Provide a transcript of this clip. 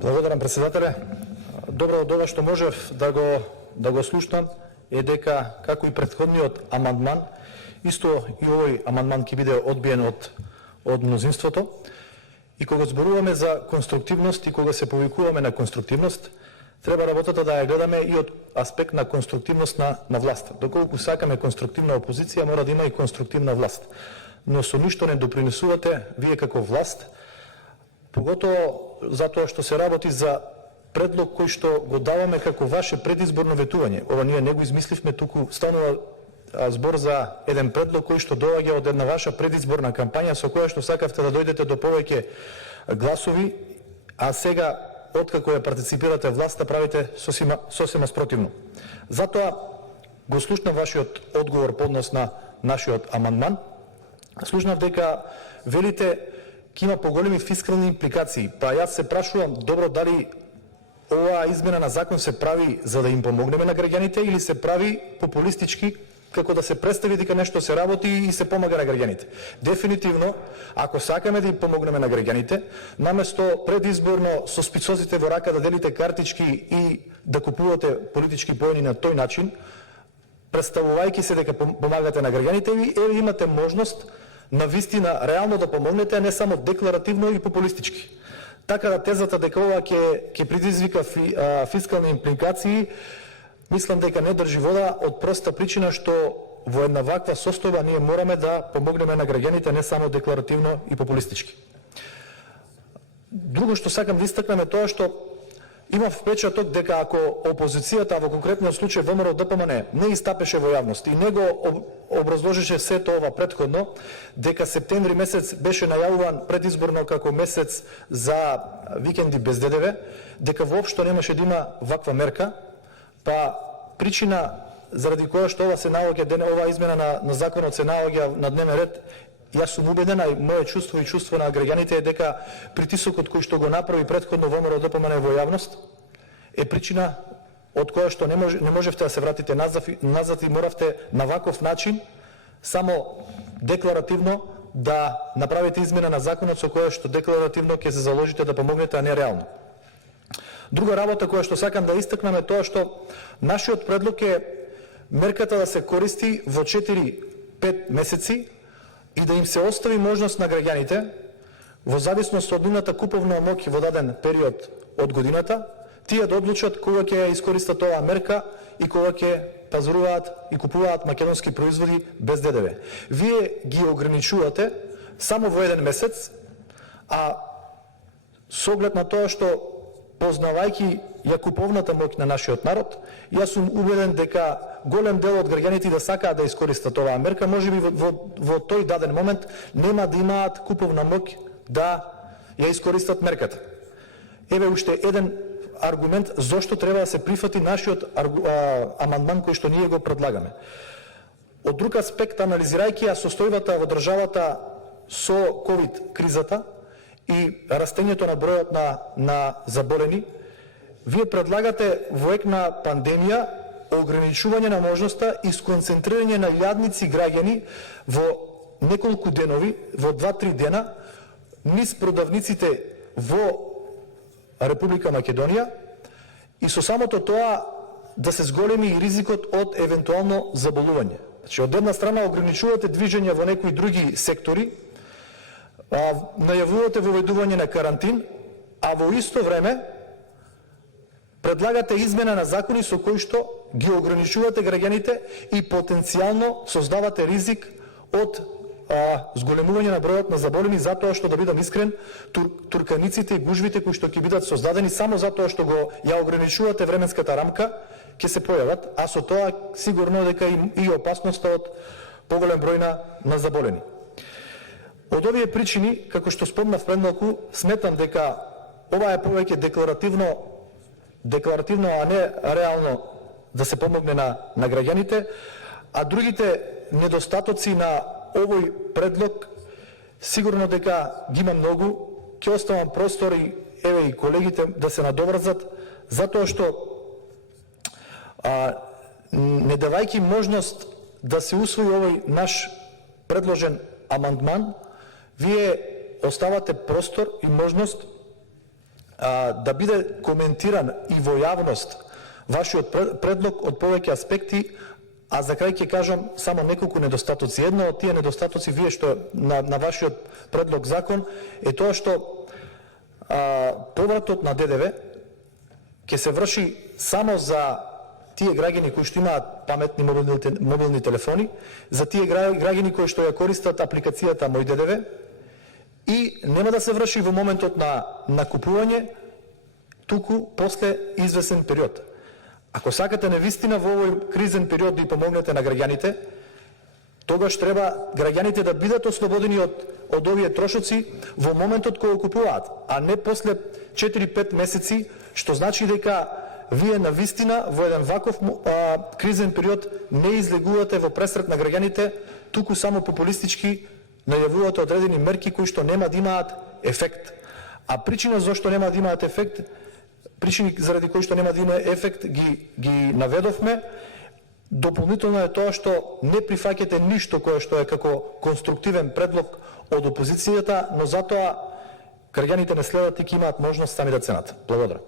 Благодарам, председателе. Добро од ова што можев да го слушнам е дека, како и претходниот амандман, исто и овој амандман ќе биде одбиен од мнозинството. И кога зборуваме за конструктивност и кога се повикуваме на конструктивност, треба работата да ја гледаме и од аспект на конструктивност на власт. Доколку сакаме конструктивна опозиција, мора да има и конструктивна власт. Но со ништо не допринесувате вие како власт, поготово затоа што се работи за предлог кој што го даваме како ваше предизборно ветување. Ова ние не го измисливме, туку станува збор за еден предлог кој што доаѓа од една ваша предизборна кампања со која што сакавте да дојдете до повеќе гласови, а сега откако ја партиципирате власта правите сосема спротивно. Затоа го слушнав вашиот одговор по однос на нашиот амандман. Слушнав дека велите ќе има поголеми фискални импликации. Па јас се прашувам, добро, дали оваа измена на закон се прави за да им помогнеме на граѓаните или се прави популистички, како да се представи дека нешто се работи и се помага на граѓаните. Дефинитивно, ако сакаме да им помогнеме на граѓаните, наместо предизборно со спицозите во рака да делите картички и да купувате политички поени на тој начин, представувајќи се дека помагате на граѓаните, еве имате можност на вистина реално да помогнете, а не само декларативно и популистички. Така да тезата дека ова ќе предизвика фискални импликации, мислам дека не држи вода од проста причина што во една ваква состојба ние мораме да помогнеме на граѓаните, не само декларативно и популистички. Друго што сакам да истакнем е тоа што има впечаток дека ако опозицијата, во конкретниот случај ВМРО ДПМН, не истапеше во јавност и не го образложеше сето ова претходно, дека септември месец беше најавуван предизборно како месец за викенди без ДДВ, дека воопшто немаше да има ваква мерка, па причина заради која што ова се наоѓа, ова измена на законот се наоѓа на дневен ред, јас сум убедена и моје чувство и чувство на граѓаните е дека притисокот кој што го направи претходно ВМРО ДПМН во јавност е причина од која што не можевте да се вратите назад и моравте на ваков начин само декларативно да направите измена на законот со која што декларативно ќе се заложите да помогнете, а не реално. Друга работа која што сакам да истакнам е тоа што нашиот предлог е мерката да се користи во 4-5 месеци и да им се остави можност на граѓаните, во зависност од нивната куповна моќ во даден период од годината, тие да одлучат кога ќе ја искористат оваа мерка и кога ќе пазаруваат и купуваат македонски производи без ДДВ. Вие ги ограничувате само во еден месец, а со оглед на тоа што познавајќи ја куповната моќ на нашиот народ, јас сум убеден дека голем дел од граѓаните да сакаат да искористат оваа мерка, можеби во тој даден момент нема да имаат куповна моќ да ја искористат мерката. Еве уште еден аргумент зошто треба да се прифати нашиот амандман кој што ние го предлагаме. Од друг аспект, анализирајќи ја состојбата во државата со ковид кризата и растењето на бројот на заболени, вие предлагате во ек на пандемија ограничување на можноста и сконцентрирање на илјадници граѓани во неколку денови, во 2-3 дена, низ продавниците во Република Македонија и со самото тоа да се зголеми и ризикот од евентуално заболување. Значи, од една страна ограничувате движење во некои други сектори, најавувате воведување на карантин, а во исто време предлагате измена на закони со кои што ги ограничувате граѓаните и потенцијално создавате ризик од зголемување на бројот на заболени, затоа што, да бидам искрен, турканиците и гужвите кои што ќе бидат создадени само затоа што ја ограничувате временската рамка, ќе се појават, а со тоа сигурно дека и опасноста од поголем број на заболени. Од овие причини, како што спомнав пред малку, сметам дека ова е повеќе декларативно, а не реално да се помогне на граѓаните, а другите недостатоци на овој предлог сигурно дека ги има многу. Ќе оставам простор и еве и колегите да се надоврзат, затоа што не давајќи можност да се усвои овој наш предложен амандман, вие оставате простор и можност да биде коментиран и во јавност вашиот предлог од повеќе аспекти, а за крај ќе кажам само неколку недостатоци. Едно од тие недостатоци вие што на вашиот предлог закон е тоа што повратот на ДДВ ќе се врши само за тие граѓани кои што имаат паметни мобилни телефони, за тие граѓани кои што ја користат апликацијата Мој ДДВ, и нема да се врши во моментот на купување, туку после извесен период. Ако сакате навистина во овој кризен период да и помогнете на граѓаните, тогаш треба граѓаните да бидат ослободени од овие трошоци во моментот кога купуваат, а не после 4-5 месеци, што значи дека вие навистина во еден ваков кризен период не излегувате во пресрет на граѓаните, туку само популистички најавувате одредени мерки кои што нема да имаат ефект. А причина зашто нема да имаат ефект, причини заради кои што нема да има ефект ги наведовме. Дополнително е тоа што не прифаќате ништо кое што е како конструктивен предлог од опозицијата, но затоа граѓаните не следат и ќе имаат можност сами да ценат. Благодарам.